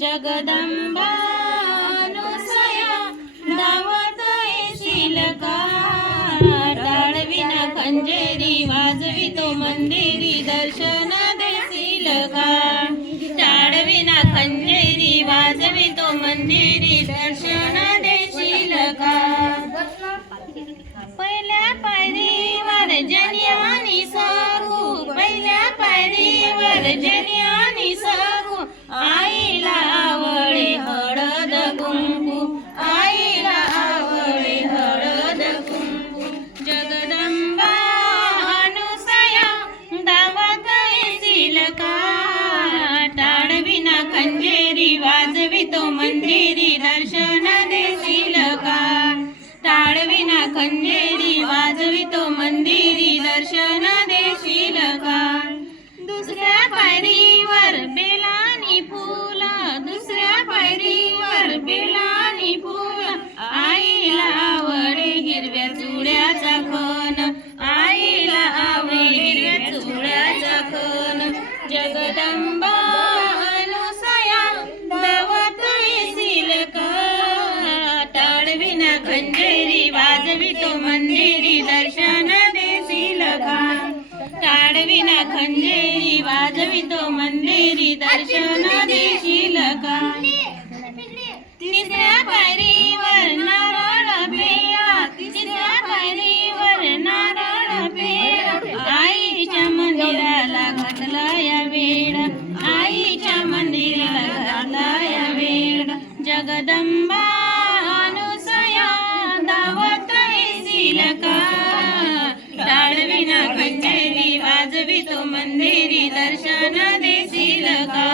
जगदंबा अनुसया दावत येशील का? टाळविना खंजेरी वाजवितो मंदिरी दर्शन देशील का? टाळविना खंजेरी वाजवितो मंदिरी दर्शन देशील का? पहिल्या पायरीवर जनी आणि सागू, पहिल्या पायरीवर जनी आणि सागू, आईला आवळे हळद कुंकू, आईला आवळे हळद कुंकू. जगदंबा अनुसया दावत येशील का? टाळविना खंजेरी वाजवितो मंदिरी दर्शन देशील का? टाळविना खंजेरी वाजवितो मंदिरी दर्शन देशील का? दुसऱ्या पायरीवर बेलानी फूल, दुसऱ्या पायरीवर बेलानी फूल, आईला आवडे हिरव्या चुड्याचा खण, आईला आवडे हिरव्या चुड्याचा खण. जगदंबा अनुसया दावत येशील का? टाळविना खंजेरी वाजवितो मंदिरी दर्शन देशील का? टाळविना खंजेरी वाजवितो मंदिरी दर्शन देशील का? तिसऱ्या पायरीवर नारळ पेरा, तिसऱ्या पायरीवर नारळ पेरा, आईच्या मंदिराला घातला या वेळ, आईच्या मंदिराला घातला या वेळ. जगदंबा अनुसया दावत येशील का? टाळविना खंजेरी वाजवितो मंदिरी दर्शन देशील का?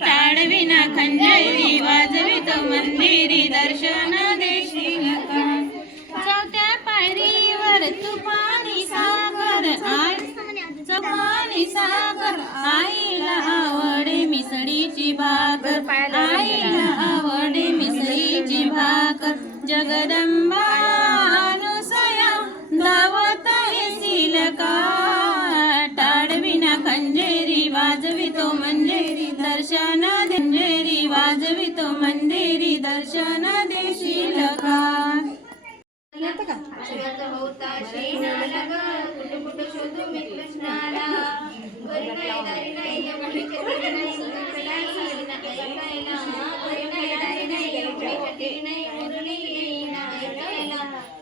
टाळविना खंजेरी वाजवितो मंदिरी दर्शन देशील का? चौथ्या पायरीवर तुपानी सागर, तुपानी सागर, आईला आवडे मिसळीची भाकर, आईला आवडे मिसळीची भाकर. जगदंबा अनुसया दावत येशील का? टाळविना खंजेरी वाजवितो मंदिरी दर्शन, खंजेरी वाजवितो मंदिरी दर्शन देशील का?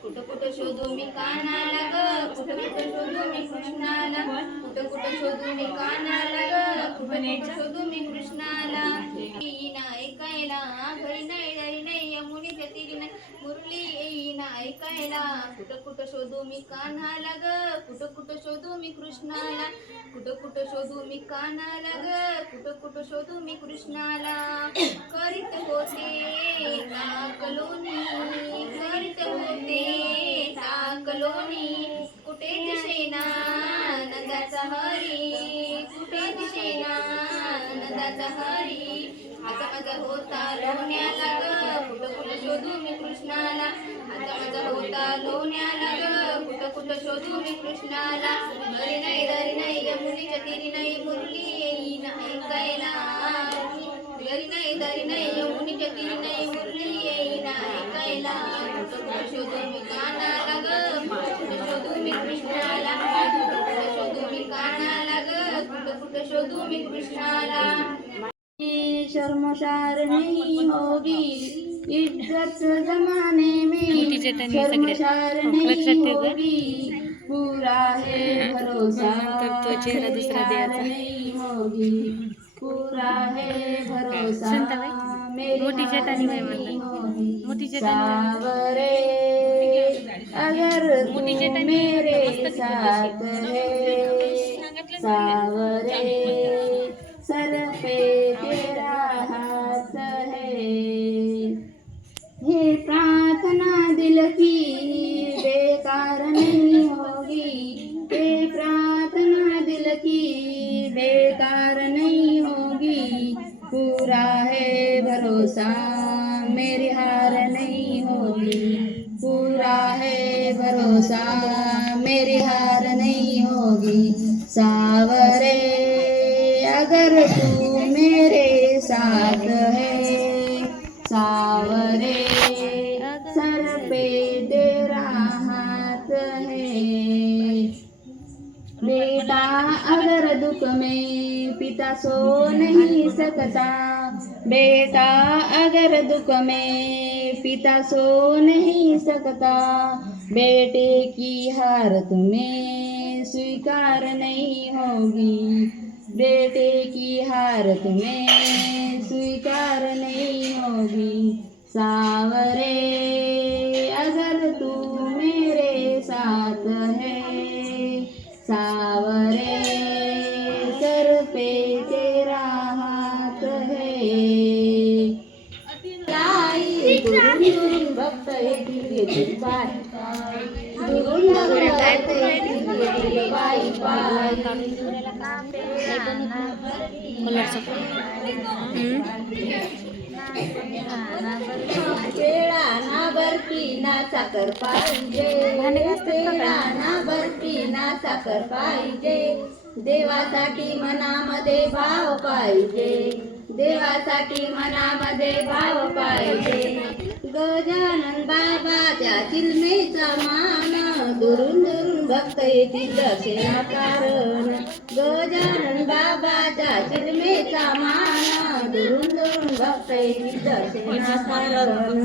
कुठं कुठं शोधू मी कानाला ग, कुठं कुठं शोधू मी कृष्णाला, कुठं कुठं शोधू मी कानाला ग, कुठं कुठं शोधू मी कृष्णाला. येईना ऐकायला घरी नाही घरी नाही यमुनीच्या तीरी नाही, मुरली येईना ऐकायला. कुठं कुठं शोधू मी कान्हाला ग, कुठं कुठं शोधू मी कृष्णाला, कुठं कुठं शोधू मी कानाला ग, कुठं कुठं शोधू मी कृष्णाला. करीत होते टाकलोनी, करीत होते टाकलोनी, कुठे दिसेना नंदाचा हरी, कुठे दिसेना नंदाचा हरी. आता माझा होता लोण्याला ग, कुठं कुठं शोधू मी कृष्णाला, आता माझा होता लोण्याला ग, कुठं कुठं शोधू मी कृष्णाला. घरी नाही दारी नाही यमुनीच्या तीरी नाही, मुरली येईना ऐकायला. घरी नाही दारी नाही यमुनीच्या तीरी नाही, मुरली येईना ऐकायला. कुठं कुठं शोधू मी कानाला ग, कुठं कुठं शोधू मी कृष्णाला, कुठं कुठं शोधू मी कानाला ग, कुठं कुठं शोधू मी कृष्णाला. शर्मशार नहीं होगी इज्जत जमाने में, शर्मशार नहीं होगी, पूरा है भरोसा नहीं होगी, पूरा है भरोसा मेरी हार नहीं होगी. सावरे अगर तू मेरे साथ है, सावरे सर पे तेरा हाथ है. ये प्रार्थना दिल की बेकार नहीं होगी, ये प्रार्थना दिल की बेकार नहीं होगी, पूरा है भरोसा मेरी हार नहीं होगी, पूरा है भरोसा मेरी हार नहीं होगी. सावरे अगर तू मेरे साथ है, बेटा अगर दुख में पिता सो नहीं सकता, बेटा अगर दुख में पिता सो नहीं सकता, बेटे की हार तुम्हें स्वीकार नहीं होगी, बेटे की हार तुम्हें स्वीकार नहीं होगी। सावरे अगर तू मेरे साथ है, सावरे सर पे तेरा हाथ है। लाई दुरून भक्त येतील पाय, दुरून भक्त येतील पाय पाय। पेढा ना बर्फी ना साखर पाहिजे, पेढा ना बर्फी ना साखर पाहिजे, देवासाठी मनामध्ये भाव पाहिजे, देवासाठी मनामध्ये भाव पाहिजे। गजानन बाबाच्या चिलमेचा मान, दुरून दुरून भक्त येतील दर्शना कारण, गजानन बाबाच्या चिलमेचा मान, दुरून दुरून भक्त येतील दर्शना कारण।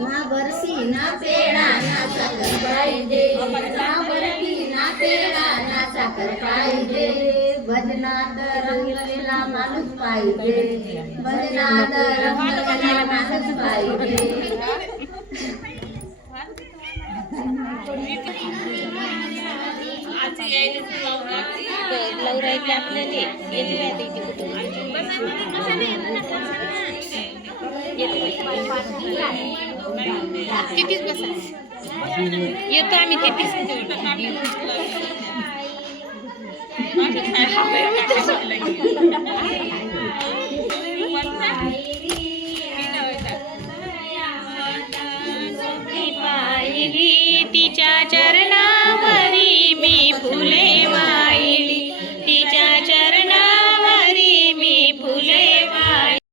ना बर्फी ना पेढा ना साखर पाहिजे, ना बर्फी ना पेढा ना साखर पाहिजे, भजनात रंगलेला माणूस पाहिजे, भजनात रंगलेला माणूस पाहिजे। येतो आम्ही पाहिली तिच्या